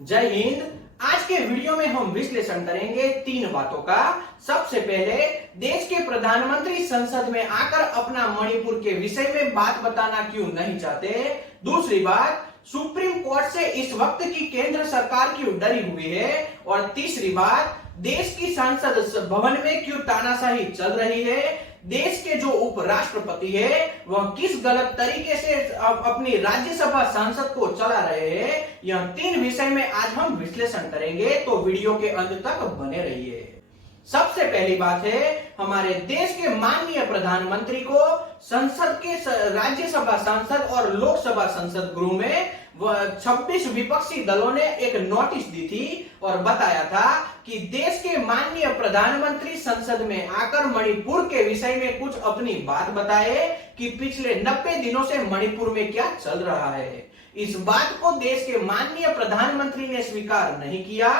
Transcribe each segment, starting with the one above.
जय हिंद। आज के वीडियो में हम विश्लेषण करेंगे तीन बातों का। सबसे पहले, देश के प्रधानमंत्री संसद में आकर अपना मणिपुर के विषय में बात बताना क्यों नहीं चाहते। दूसरी बात, सुप्रीम कोर्ट से इस वक्त की केंद्र सरकार क्यों डरी हुई है। और तीसरी बात, देश की संसद भवन में क्यों तानाशाही चल रही है। देश के जो उपराष्ट्रपति है वह किस गलत तरीके से अपनी राज्यसभा सांसद को चला रहे हैं। यह तीन विषय में आज हम विश्लेषण करेंगे, तो वीडियो के अंत तक बने रहिए। सबसे पहली बात है, हमारे देश के माननीय प्रधानमंत्री को संसद के राज्यसभा सांसद और लोकसभा संसद गृह में 26 विपक्षी दलों ने एक नोटिस दी थी और बताया था कि देश के माननीय प्रधानमंत्री संसद में आकर मणिपुर के विषय में कुछ अपनी बात बताए कि पिछले 90 दिनों से मणिपुर में क्या चल रहा है। इस बात को देश के माननीय प्रधानमंत्री ने स्वीकार नहीं किया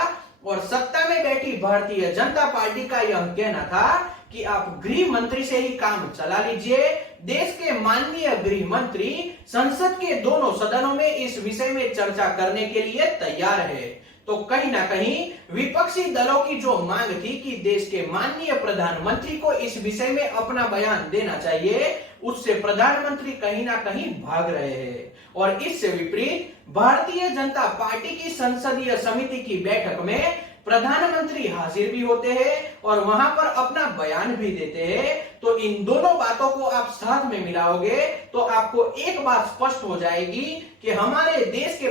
और सत्ता में बैठी भारतीय जनता पार्टी का यह कहना था कि आप गृह मंत्री से ही काम चला लीजिए। देश के माननीय गृह मंत्री संसद के दोनों सदनों में इस विषय में चर्चा करने के लिए तैयार है। तो कहीं ना कहीं विपक्षी दलों की जो मांग थी कि देश के माननीय प्रधानमंत्री को इस विषय में अपना बयान देना चाहिए, उससे प्रधानमंत्री कहीं ना कहीं भाग रहे हैं। और इससे विपरीत भारतीय जनता पार्टी की संसदीय समिति की बैठक में प्रधानमंत्री हाजिर भी होते हैं और वहां पर अपना बयान भी देते हैं। तो इन दोनों बातों को आप साथ में मिलाओगे तो आपको एक बात स्पष्ट हो जाएगी कि हमारे देश के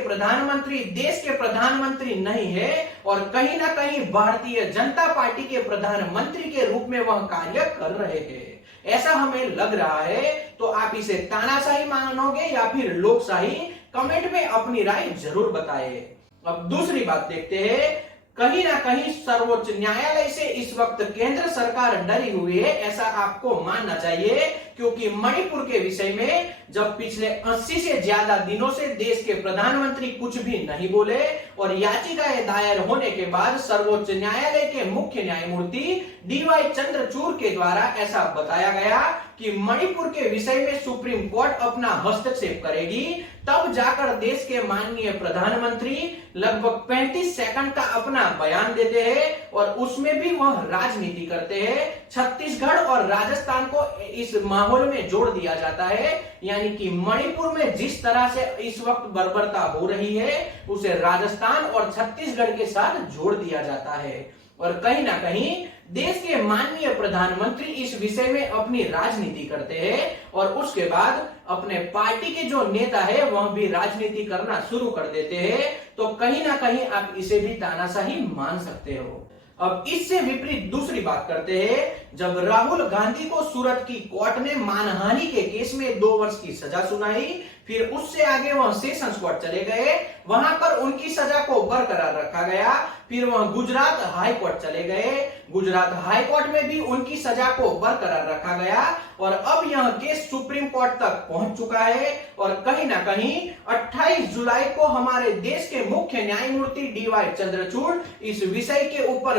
प्रधानमंत्री नहीं है और कहीं ना कहीं भारतीय जनता पार्टी के प्रधानमंत्री के रूप में वह कार्य कर रहे हैं। ऐसा हमें लग रहा है। तो आप इसे तानाशाही मानोगे या फिर लोकशाही, कमेंट में अपनी राय जरूर बताएं। अब दूसरी बात देखते हैं। कहीं ना कहीं सर्वोच्च न्यायालय से इस वक्त केंद्र सरकार डरी हुई है, ऐसा आपको मानना चाहिए, क्योंकि मणिपुर के विषय में जब पिछले 80 से ज्यादा दिनों से देश के प्रधानमंत्री कुछ भी नहीं बोले और याचिकाएं दायर होने के बाद सर्वोच्च न्यायालय के मुख्य न्यायमूर्ति DY चंद्रचूड़ के द्वारा ऐसा बताया गया कि मणिपुर के विषय में सुप्रीम कोर्ट अपना हस्तक्षेप करेगी, तब जाकर देश के माननीय प्रधानमंत्री लगभग 35 सेकंड का अपना बयान देते हैं और उसमें भी वह राजनीति करते हैं। छत्तीसगढ़ और राजस्थान को इस माहौल में जोड़ दिया जाता है, यानी कि मणिपुर में जिस तरह से इस वक्त बर्बरता हो रही है उसे राजस्थान और छत्तीसगढ़ के साथ जोड़ दिया जाता है। और कहीं ना कहीं देश के माननीय प्रधानमंत्री इस विषय में अपनी राजनीति करते हैं और उसके बाद अपने पार्टी के जो नेता है वह भी राजनीति करना शुरू कर देते हैं। तो कहीं ना कहीं आप इसे भी तानाशाही मान सकते हो। अब इससे विपरीत दूसरी बात करते हैं। जब राहुल गांधी को सूरत की कोर्ट ने मानहानि के केस में 2 वर्ष की सजा सुनाई, फिर उससे आगे वह सेशंस कोर्ट चले गए, वहां पर उनकी सजा को बरकरार रखा गया। फिर वह गुजरात हाई कोर्ट चले गए, गुजरात हाई कोर्ट में भी उनकी सजा को बरकरार रखा गया और अब यह केस सुप्रीम कोर्ट तक पहुंच चुका है। और कहीं ना कहीं 28 जुलाई को हमारे देश के मुख्य न्यायमूर्ति DY चंद्रचूड़ इस विषय के ऊपर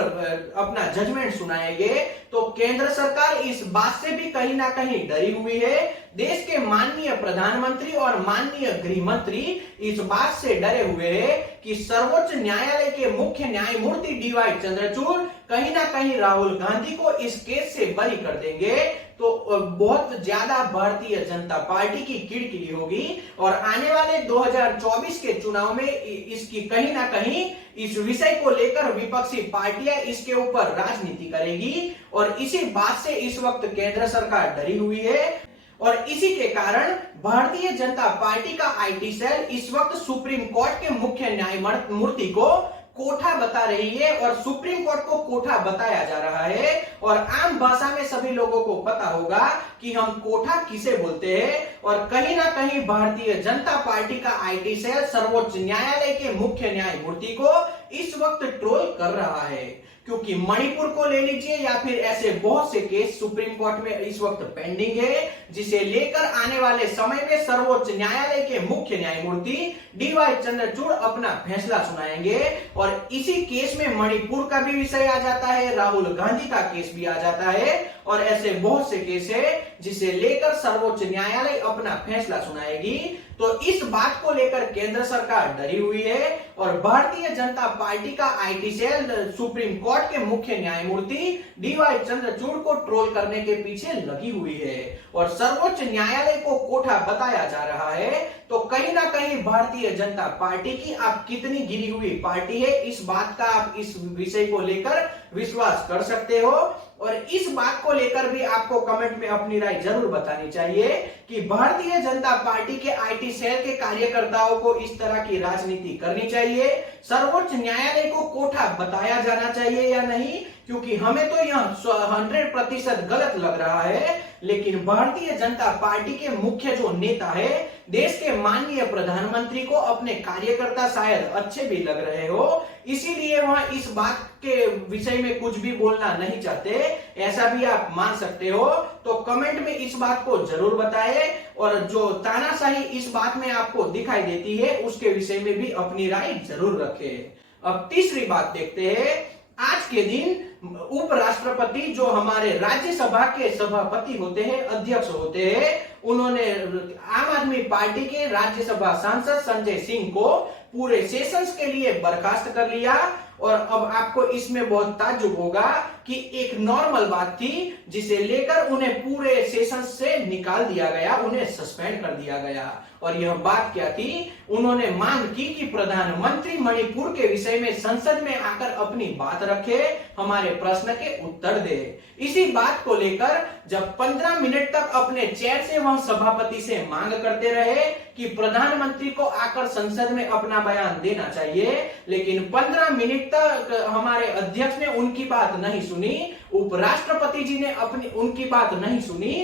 अपना जजमेंट सुनाएंगे। तो केंद्र सरकार इस बात से भी कहीं ना कहीं डरी हुई है। देश के माननीय प्रधानमंत्री और माननीय गृह मंत्री इस बात से डरे हुए हैं कि सर्वोच्च न्यायालय के मुख्य न्यायमूर्ति DY चंद्रचूड़ कहीं ना कहीं राहुल गांधी को इस केस से बरी कर देंगे। तो बहुत ज्यादा भारतीय जनता पार्टी की किरकिरी होगी और आने वाले 2024 के चुनाव में इसकी कहीं ना कहीं इस विषय को लेकर विपक्षी पार्टियां इसके ऊपर राजनीति करेगी और इसी बात से इस वक्त केंद्र सरकार डरी हुई है। और इसी के कारण भारतीय जनता पार्टी का IT सेल इस वक्त सुप्रीम कोर्ट के मुख्य न्यायमूर्ति को कोठा बता रही है और सुप्रीम कोर्ट को कोठा बताया जा रहा है। और आम भाषा में सभी लोगों को पता होगा कि हम कोठा किसे बोलते हैं। और कहीं ना कहीं भारतीय जनता पार्टी का IT सेल सर्वोच्च न्यायालय के मुख्य न्यायमूर्ति को इस वक्त ट्रोल कर रहा है। क्योंकि मणिपुर को ले लीजिए या फिर ऐसे बहुत से केस सुप्रीम कोर्ट में इस वक्त पेंडिंग है, जिसे लेकर आने वाले समय में सर्वोच्च न्यायालय के मुख्य न्यायमूर्ति डीवाई चंद्रचूड़ अपना फैसला सुनाएंगे। और इसी केस में मणिपुर का भी विषय आ जाता है, राहुल गांधी का केस भी आ जाता है और ऐसे बहुत से केस है जिसे लेकर सर्वोच्च न्यायालय अपना फैसला सुनाएगी। तो इस बात को लेकर केंद्र सरकार डरी हुई है और भारतीय जनता पार्टी का आईटी सेल सुप्रीम कोर्ट के मुख्य न्यायमूर्ति डीवाई चंद्रचूड़ को ट्रोल करने के पीछे लगी हुई है और सर्वोच्च न्यायालय को कोठा बताया जा रहा है। तो कहीं ना कहीं भारतीय जनता पार्टी की आप कितनी गिरी हुई पार्टी है, इस बात का आप इस विषय को लेकर विश्वास कर सकते हो। और इस बात को लेकर भी आपको कमेंट में अपनी राय जरूर बतानी चाहिए कि भारतीय जनता पार्टी के आईटी सेल के कार्यकर्ताओं को इस तरह की राजनीति करनी चाहिए, सर्वोच्च न्यायालय को कोठा बताया जाना चाहिए या नहीं, क्योंकि हमें तो यह 100% गलत लग रहा है। लेकिन भारतीय जनता पार्टी के मुख्य जो नेता है, देश के माननीय प्रधानमंत्री को अपने कार्यकर्ता शायद अच्छे भी लग रहे हो, इसीलिए वह इस बात के विषय में कुछ भी बोलना नहीं चाहते, ऐसा भी आप मान सकते हो। तो कमेंट में इस बात को जरूर बताएं और जो तानाशाही इस बात में आपको दिखाई देती है उसके विषय में भी अपनी राय जरूर रखें। अब तीसरी बात देखते हैं। आज के दिन उपराष्ट्रपति जो हमारे राज्यसभा के सभापति होते हैं, अध्यक्ष होते हैं, उन्होंने आम आदमी पार्टी के राज्यसभा सांसद संजय सिंह को पूरे सेशंस के लिए बर्खास्त कर लिया। और अब आपको इसमें बहुत ताज्जुब होगा कि एक नॉर्मल बात थी जिसे लेकर उन्हें पूरे सेशन से निकाल दिया गया, उन्हें सस्पेंड कर दिया गया। और यह बात क्या थी, उन्होंने मांग की कि प्रधानमंत्री मणिपुर के विषय में संसद में आकर अपनी बात रखे, हमारे प्रश्न के उत्तर दे। इसी बात को लेकर जब 15 मिनट तक अपने चेयर से वह सभापति से मांग करते रहे कि प्रधानमंत्री को आकर संसद में अपना बयान देना चाहिए, लेकिन 15 मिनट तक हमारे अध्यक्ष ने उनकी बात नहीं सुनी, उपराष्ट्रपति जी ने उनकी बात नहीं सुनी,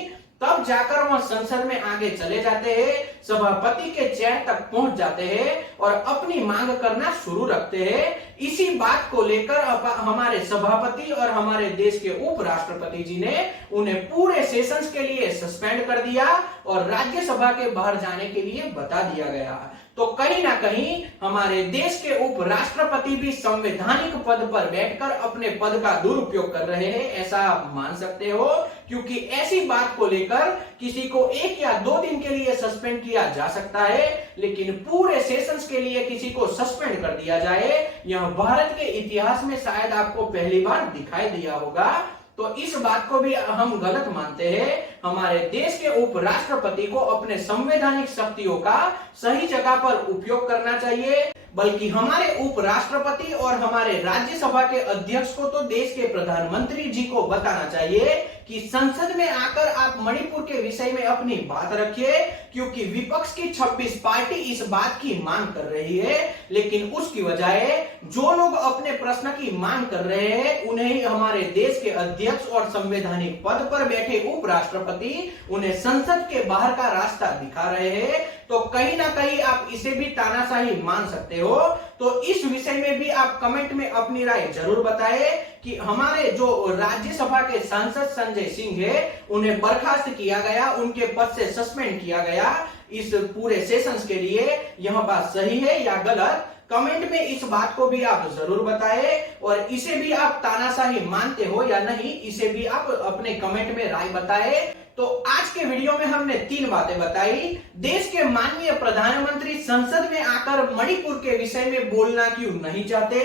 तब जाकर वह संसद में आगे चले जाते हैं, सभापति के चेयर तक पहुंच जाते हैं और अपनी मांग करना शुरू रखते हैं। इसी बात को लेकर हमारे सभापति और हमारे देश के उपराष्ट्रपति जी ने उन्हें पूरे सेशंस के लिए सस्पेंड कर दिया और राज्यसभा के बाहर जाने के लिए बता दिया गया। तो कहीं ना कहीं हमारे देश के उपराष्ट्रपति भी संवैधानिक पद पर बैठकर अपने पद का दुरुपयोग कर रहे हैं, ऐसा आप मान सकते हो, क्योंकि ऐसी बात को लेकर किसी को 1 या 2 दिन के लिए सस्पेंड किया जा सकता है, लेकिन पूरे सेशंस के लिए किसी को सस्पेंड कर दिया जाए, यह भारत के इतिहास में शायद आपको पहली बार दिखाई दिया होगा। तो इस बात को भी हम गलत मानते हैं। हमारे देश के उपराष्ट्रपति को अपने संवैधानिक शक्तियों का सही जगह पर उपयोग करना चाहिए, बल्कि हमारे उपराष्ट्रपति और हमारे राज्यसभा के अध्यक्ष को तो देश के प्रधानमंत्री जी को बताना चाहिए कि संसद में आकर आप मणिपुर के विषय में अपनी बात रखिए, क्योंकि विपक्ष की 26 पार्टी इस बात की मांग कर रही है, लेकिन उसकी बजाय जो लोग अपने प्रश्न की मांग कर रहे हैं उन्हें हमारे देश के अध्यक्ष और संवैधानिक पद पर बैठे उपराष्ट्रपति उन्हें संसद के बाहर का रास्ता दिखा रहे हैं। तो कहीं ना कहीं आप इसे भी तानाशाही मान सकते हो। तो इस विषय में भी आप कमेंट में अपनी राय जरूर बताएं कि हमारे जो राज्यसभा के सांसद संजय सिंह है उन्हें बर्खास्त किया गया, उनके पद से सस्पेंड किया गया इस पूरे सेशंस के लिए, यह बात सही है या गलत? कमेंट में इस बात को भी आप जरूर बताएं और इसे भी आप तानाशाही मानते हो या नहीं, इसे भी आप अपने कमेंट में राय बताएं। तो आज के वीडियो में हमने 3 बातें बताई। देश के माननीय प्रधानमंत्री संसद में आकर मणिपुर के विषय में बोलना क्यों नहीं चाहते।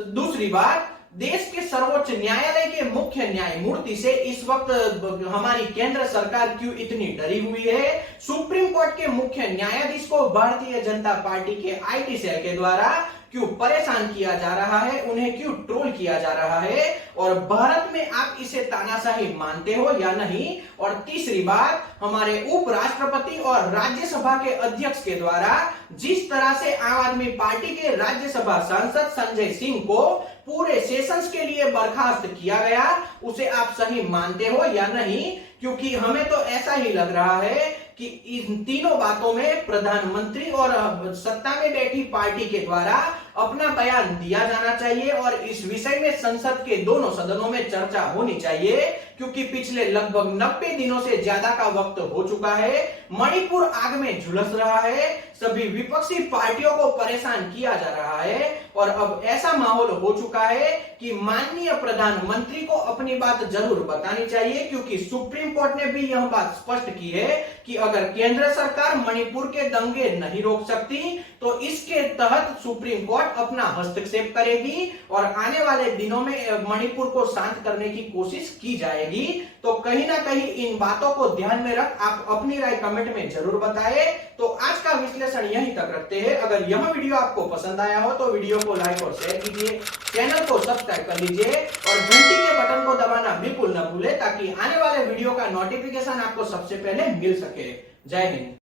दूसरी बात, देश के सर्वोच्च न्यायालय के मुख्य न्यायमूर्ति से इस वक्त हमारी केंद्र सरकार क्यों इतनी डरी हुई है। सुप्रीम कोर्ट के मुख्य न्यायाधीश को भारतीय जनता पार्टी के आईटी सेल के द्वारा क्यों परेशान किया जा रहा है, उन्हें क्यों ट्रोल किया जा रहा है, और भारत में आप इसे तानाशाही मानते हो या नहीं। और तीसरी बात, हमारे उपराष्ट्रपति और राज्यसभा के अध्यक्ष के द्वारा जिस तरह से आम आदमी पार्टी के राज्यसभा सांसद संजय सिंह को पूरे सेशंस के लिए बर्खास्त किया गया, उसे आप सही मानते हो या नहीं, क्योंकि हमें तो ऐसा ही लग रहा है कि कि इन तीनों बातों में प्रधानमंत्री और सत्ता में बैठी पार्टी के द्वारा अपना बयान दिया जाना चाहिए और इस विषय में संसद के दोनों सदनों में चर्चा होनी चाहिए, क्योंकि पिछले लगभग 90 दिनों से ज्यादा का वक्त हो चुका है। मणिपुर आग में झुलस रहा है, सभी विपक्षी पार्टियों को परेशान किया जा रहा है और अब ऐसा माहौल हो चुका है कि माननीय प्रधानमंत्री को अपनी बात जरूर बतानी चाहिए, क्योंकि सुप्रीम कोर्ट ने भी यह बात स्पष्ट की है कि अगर केंद्र सरकार मणिपुर के दंगे नहीं रोक सकती तो इसके तहत सुप्रीम कोर्ट अपना हस्तक्षेप करेगी और आने वाले दिनों में मणिपुर को शांत करने की कोशिश की जाएगी। तो कहीं ना कहीं इन बातों को ध्यान में रख आप अपनी राय कमेंट में जरूर बताएं। तो आज का विश्लेषण यहीं तक रखते हैं। अगर यह वीडियो आपको पसंद आया हो तो वीडियो को लाइक और शेयर कीजिए, चैनल को सब्सक्राइब कर लीजिए और घंटी के बटन को दबाना बिल्कुल न भूलें, ताकि आने वाले वीडियो का नोटिफिकेशन आपको सबसे पहले मिल सके। जय हिंद।